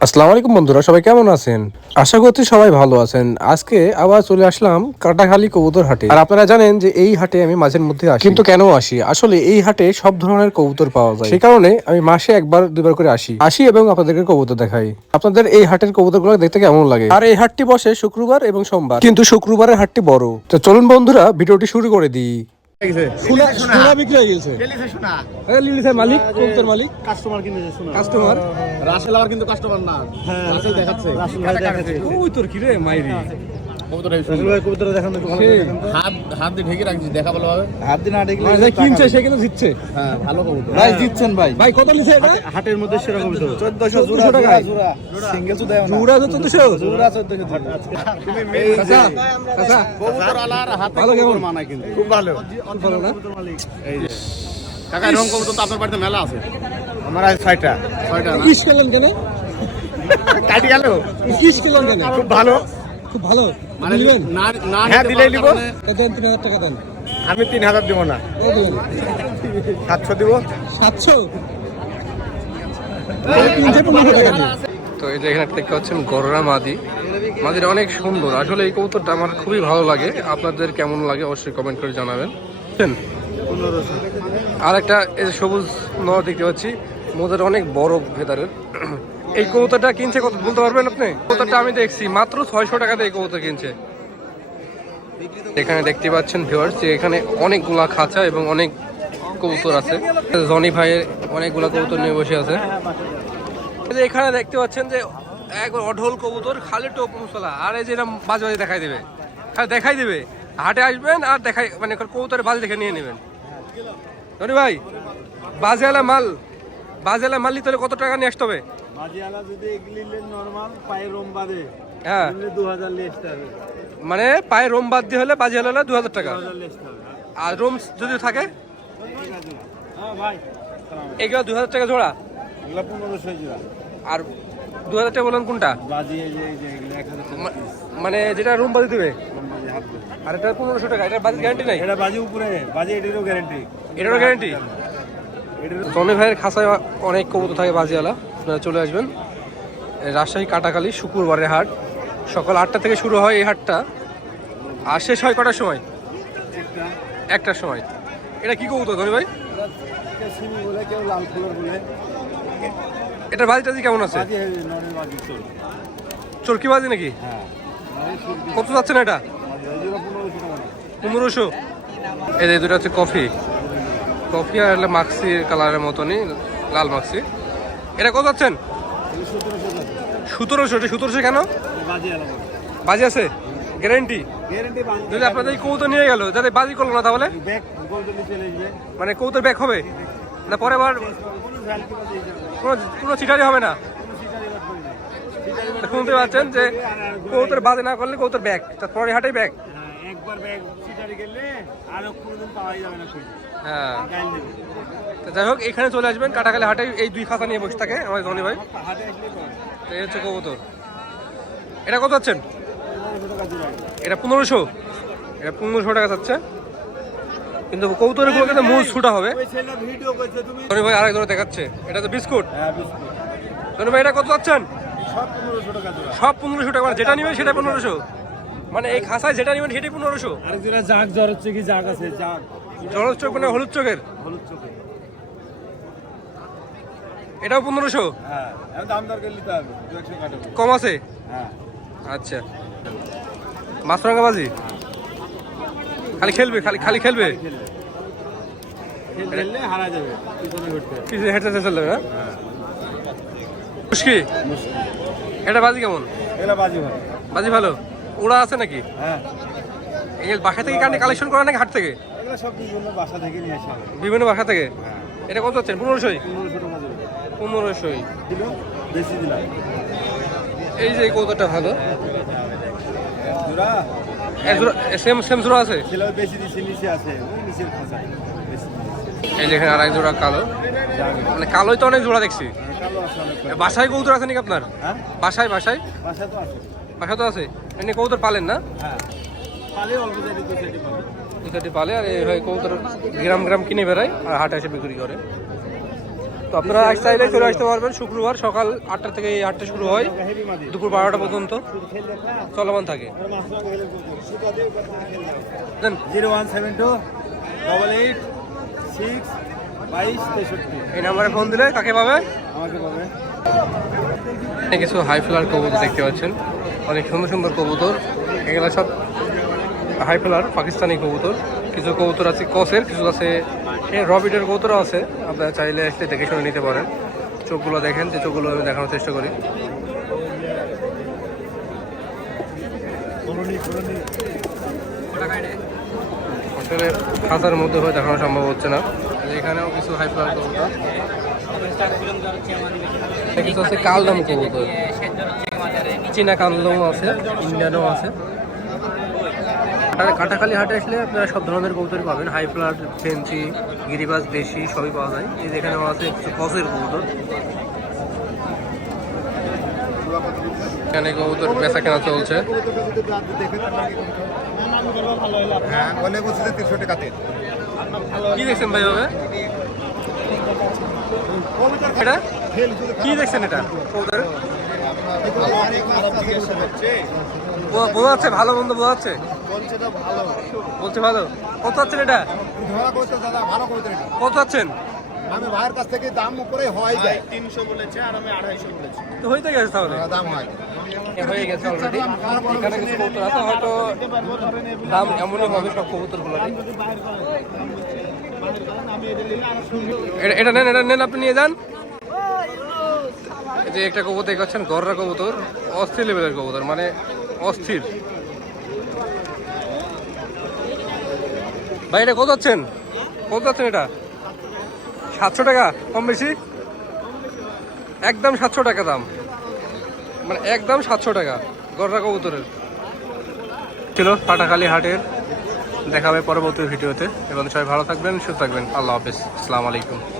আসসালামু আলাইকুম বন্ধুরা সবাই কেমন আছেন? আশা করছি সবাই ভালো আছেন। আজকে আবার চলে আসলাম কাটাখালী কবুতর হাটে। আর আপনারা জানেন যে এই হাটে আমি মাঝের মধ্যে আসি। কিন্তু কেন আসি? আসলে এই হাটে সব ধরনের কবুতর পাওয়া যায়। সেই কারণে আমি মাসে একবার দুইবার করে আসি। আসি এবং আপনাদেরকে কবুতর দেখাই। আপনাদের এই হাটের কবুতরগুলো দেখতে কেমন লাগে? আর এই হাটটি বসে শুক্রবার এবং সোমবার। কিন্তু শুক্রবারের হাটটি বড়। তো চলুন বন্ধুরা ভিডিওটি শুরু করে দিই। সোনা। বিক্রি হয়ে গেছে। মালিক কবুতর মালিক। কাস্টমার কিনেছে শোনা কাস্টমার রাসেল আবার কিন্তু কাস্টমার না। হ্যাঁ। রাসেল দেখাচ্ছে। ওই তোর কি রে মাইরি। কবুতর কবুতর দেখান তো হাত হাত দিয়ে ঢেকে রাখছি দেখা ভালো হবে হাত মানে কিনছে সে কিন্তু জিতছে। হ্যাঁ ভালো কবুতর। ভাই জিতছেন ভাই। ভাই কত নিছে এটা? হাটের মধ্যে সেরকম তো 1400 জোড়া টাকায়? জোড়া সিঙ্গেল সুদা জুড়া তো চোদ্দশো? জোড়া চোদ্দশো আচ্ছা আচ্ছা কবুতর আলার হাতে কবুতর মানায় কিন্তু। খুব ভালো। ভালো না? এই যে। কাকা এরকম কবুতর তো আপনার বাড়িতে মেলা আছে? আমার আজ ছয়টা। ছয়টা না? কিস খেলেন কেন? কাটি গেল। কিস খেলেন কেন? খুব ভালো। খুব ভালো। মানে দিবেন না না হ্যাঁ, নিতে দিলেই পারার নিবো। কারণে- তা দেন তিন হাজার টাকা দেন। আমি তিন হাজার দিব না। সাতশো দিব। সাতশো? তো এই যে এখানে দেখতে পাচ্ছেন গররা মাদি। মাদিটা অনেক সুন্দর। আসলে এই কবুতরটা আমার খুবই ভালো লাগে। আপনাদের কেমন লাগে অবশ্যই কমেন্ট করে জানাবেন। আর একটা এই সবুজ নর দেখতে পাচ্ছি। মোদের অনেক বড় ভেদারের এই কবুতরটা কিনছে কত বলতে পারবেন আপনি? কবুতরটা আমি দেখছি, মাত্র ছয়শো টাকাতে এই কবুতর কিনছে। এখানে দেখতে পাচ্ছেন ভিউয়ার্স যে এখানে অনেকগুলা খাঁচা এবং অনেক কবুতর আছে। জনি ভাইয়ের অনেকগুলা কবুতর নিয়ে বসে আছে। এখানে দেখতে পাচ্ছেন যে একবার অঢল কবুতর, খালি টোপ মশলা। আর এই যে এরকম বাজে বাজে দেখাই দেবে। খালি দেখাই দেবে। হাটে আসবেন আর দেখাই মানে কবুতরের বাজে দেখে নিয়ে নেবেন। জনি ভাই বাজেওয়ালা মাল। বাজেওয়ালা মাল নিতে হলে কত টাকা নিয়ে আসতে হবে? মাঝিয়ালা যদি এগুলি নর্মাল পায়ে রোম বাদে হ্যাঁ। দু হাজার লিস্ট হবে মানে পায়ে রোম বাদ দিয়ে হলে বাজেওয়ালা হলে দু হাজার টাকা লিস্ট আর রোম যদি থাকে? হ্যাঁ ভাই। এগুলো দু হাজার টাকা জোড়া? এগুলো পনেরোশো জোড়া আর দু হাজার টাকা বলেন কোনটা মানে যেটা রুম বাজে দিবে। আর এটা পনেরোশো টাকা এটা বাজে গ্যারান্টি নাই? এটা বাজি উপরে বাজি এটারও গ্যারান্টি এটারও গ্যারান্টি এটারও ভাইয়ের খাসায় অনেক কবুতর থাকে বাজিওয়ালা। আপনারা চলে আসবেন। রাজশাহী কাটাকালি শুক্রবারের হাট। সকাল আটটা থেকে শুরু হয় এই হাটটা। আর শেষ হয় কটার সময়? একটার সময়। এটা কি কবুতর, ধনী ভাই? এটা বাজি টাজি কেমন আছে? চরকি বাজি নাকি? কত যাচ্ছে না এটা? পনেরোশো। এই দুটো হচ্ছে কফি। কফি আর হলো মাক্সির কালারের মতনই, লাল মাক্সি। এটা কত যাচ্ছেন? এগুলো সতেরোশো এটা সতেরোশো কেন? বাজি আছে? গ্যারেন্টি? যদি আপনাদের এই কৌতো নিয়ে গেল যাতে বাজি করল না তাহলে? ব্যাগ মানে কৌতোর ব্যাক হবে? না পরে আবার কোনো চিটারি হবে না? শুনতে পাচ্ছেন যে কৌতোর বাজে না করলে কৌতোর ব্যাগ তারপরে হাটেই ব্যাগ। হ্যাঁ একবার ব্যাগ সিটারি গেলে আর কোনোদিন পাওয়াই যাবে না খুঁজে। হ্যাঁ। যাই হোক এখানে চলে আসবেন কাটাখালী হাটে এই দুই খাতা নিয়ে বসে থাকে আমার ধনী ভাই। তো এই হচ্ছে কবুতর। এটা কত যাচ্ছেন জোড়া এটা পনেরোশো। এটা পনেরোশো টাকা যাচ্ছে কিন্তু কৌতরেরগুলো কিন্তু মুজ ছুটা হবে। ধনী ভাই আরেক ধরে দেখাচ্ছে। এটা তো বিস্কুট। হ্যাঁ ধনী ভাই এটা কত যাচ্ছেন সব পনেরোশো টাকা সব পনেরোশো টাকা। যেটা নেবেন সেটা পনেরোশো। মানে এই খাসায় যেটা নেবেন সেটাই পনেরোশো। আরেক জোড়া জাগ জ্বর হচ্ছে কি জাগ আছে জাগ। জলজ চোখ মানে হলুদ চোখের? হলুদ চোখে। এটাও পনেরোশো? হ্যাঁ দাম দর করে নিতে হবে কম আছে? হ্যাঁ। আচ্ছা। মাছরাঙ্গা বাজি খালি খেলবে খালি খালি খেলবে? খেললে হারা যাবে পিছনে হেঁটে হ্যাঁ? মুশকি এটা বাজি কেমন? এগুলো বাজি ভালো। বাজি ভালো? ওরা আছে নাকি? হ্যাঁ। বাসা থেকে কারণে কালেকশন করা নাকি হাট থেকে? এগুলো সব বিভিন্ন বাসা থেকে নিয়ে আসা। বিভিন্ন বাসা থেকে? হ্যাঁ। এটা কত হচ্ছেন পনেরোশোই? পনেরোশো পনেরোশোই। বেশি দিলাম। এই যে কৌতোটা ভালো। সেম সেম জোড়া। আছে? ছিল বেশি দিচ্ছে নিচে আছে। নিচের খাঁচায় এই দেখেন আড়াই জোড়া কালো। মানে কালোই তো অনেক জোড়া দেখছি। অনেক বাসায় কৌতর আছে নাকি আপনার? হ্যাঁ? বাসায় বাসায়? বাসা তো আছে। বাসা তো আছে? এমনি কৌতর পালেন না? হ্যাঁ। পালে দুটাটি পালে। আর এই হয় কৌতর গ্রাম গ্রাম কিনে বেড়ায় আর হাটে এসে বিক্রি করে। তো আপনারা আজ চাইলে চলে আসতে পারবেন শুক্রবার সকাল আটটা থেকে আটটা শুরু হয় দুপুর বারোটা পর্যন্ত। চলমান থাকে। Zero one seven two double eight six বাইশ তেষট্টি। এই নাম্বারে ফোন দিলে কাকে পাবে? আমাকে পাবে। কিছু হাই ফ্লার কবুতর দেখতে পাচ্ছেন। অনেক সুন্দর সুন্দর কবুতর। এগুলো সব হাই ফ্লার পাকিস্তানি কবুতর। কিছু কবুতর আছে কসের, কিছু আছে রবিটের কবুতরও আছে। আপনারা চাইলে আসলে দেখে শুনে নিতে পারেন। চোখগুলো দেখেন, যে চোখগুলো আমি দেখানোর চেষ্টা করি। আসলে খাঁচার মধ্যে হয়ে দেখানো সম্ভব হচ্ছে না। এখানেও কিছু হাই ফ্লার কবুতর কিছু আছে কালদম কবুতর। চীনা কালদম আছে ইন্ডিয়ানও আছে। কাটাখালি হাটে আসলে আপনারা সব ধরনের কবুতর পাবেন। হাই ফ্লাট ফেন্সি গিরিবাজ দেশি সবই পাওয়া যায়। এই যেখানেও আছে কিছু কসের কবুতর। এখানে কবুতর বেচা কেনা চলছে। হ্যাঁ বলে বলছি তিনশো টাকাতে কি দেখছেন ভাই এটা? কি দেখছেন এটা? কবুতর? বোঝা যাচ্ছে ভালো মন্দ বোঝা যাচ্ছে? বলছে ভালো। কত আছেন এটা? দাদা ভালো করতে কত আছেন আমি ভাইয়ের কাছ থেকে দাম করে হয় যায় তিনশো বলেছে আর আমি আড়াইশো বলেছি। তো হইতে গেছে তাহলে। দাম হয়। হয়ে গেছে অলরেডি এখানে কিছু কবুতর আছে হয়তো দাম এমনই হবে সব কবুতরগুলো এটা নেন এটা নেন আপনি নিয়ে যান। যে একটা কবুতর দেখাচ্ছেন, গররা কবুতর, অস্থির লেভেলের কবুতর মানে অস্থির। ভাই, এটা কত যাচ্ছেন? কত যাচ্ছেন এটা? সাতশো টাকা, কম বেশি? একদম সাতশো টাকা দাম। মানে একদম সাতশো টাকা, গররা কবুতরের। ছিল পাটাখালী হাটের। দেখা হবে পরবর্তী ভিডিওতে। এবং সবাই ভালো থাকবেন, সুস্থ থাকবেন। আল্লাহ হাফেজ। আসসালামু আলাইকুম।